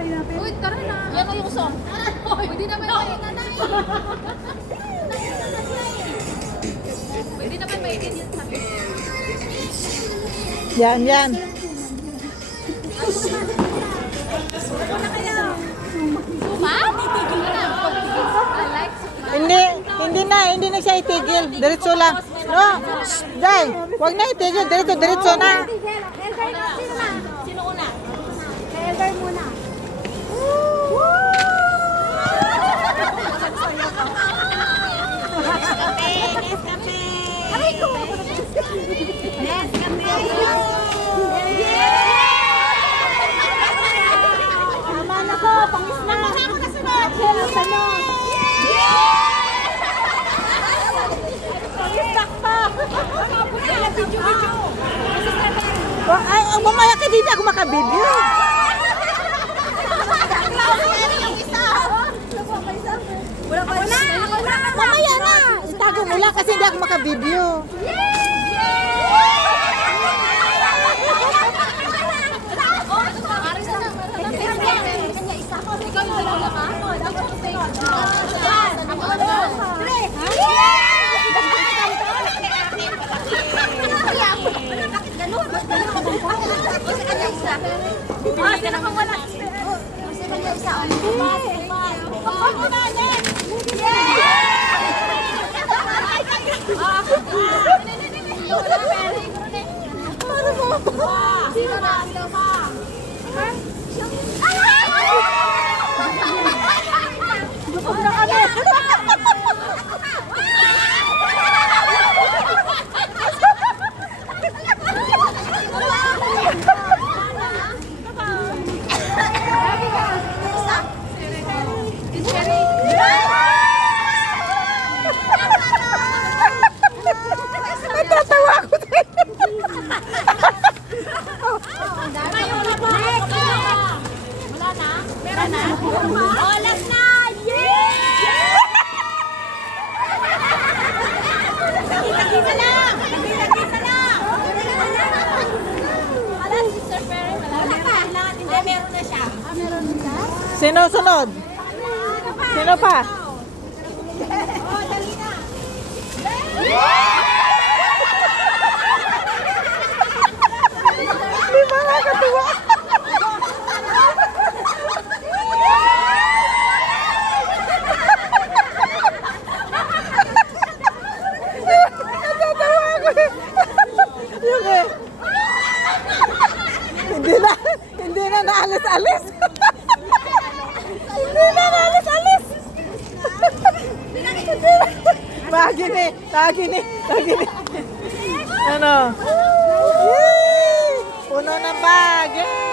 Uy, tara na. Yan ko yung song. Pwede naman Pwede naman may ganyan sa akin. Yan, yan. Suma? Hindi na siya itigil. Diretso lang. No, Day, wag na itigil. Diretso na. Sino una? Elder muna. Nescafe! Aray ko! Nescafe! Tama na ko, pangis na. Ako na sunod. Sunod. Pangis pa. Ay, mamaya ka dito ako makabidyo. Mamaya na. Itago mo lang kasi hindi ako makabidyo. Ikaw yung dalawa ka? Natatawa ako. Olas na! Yeah! Kita-kita lang! Kita-kita lang! Alas, Sir Perry, wala pa. Hindi, meron na siya. Meron na siya? Sino sunod? Sino pa? Oh, dali na! Hindi ba nakakatuwa? Natatawa ako eh. Yung eh. Hindi na naalis-alis. Hindi na naalis-alis. Bagini. Ano? Yay! Puno ng bag. Yay!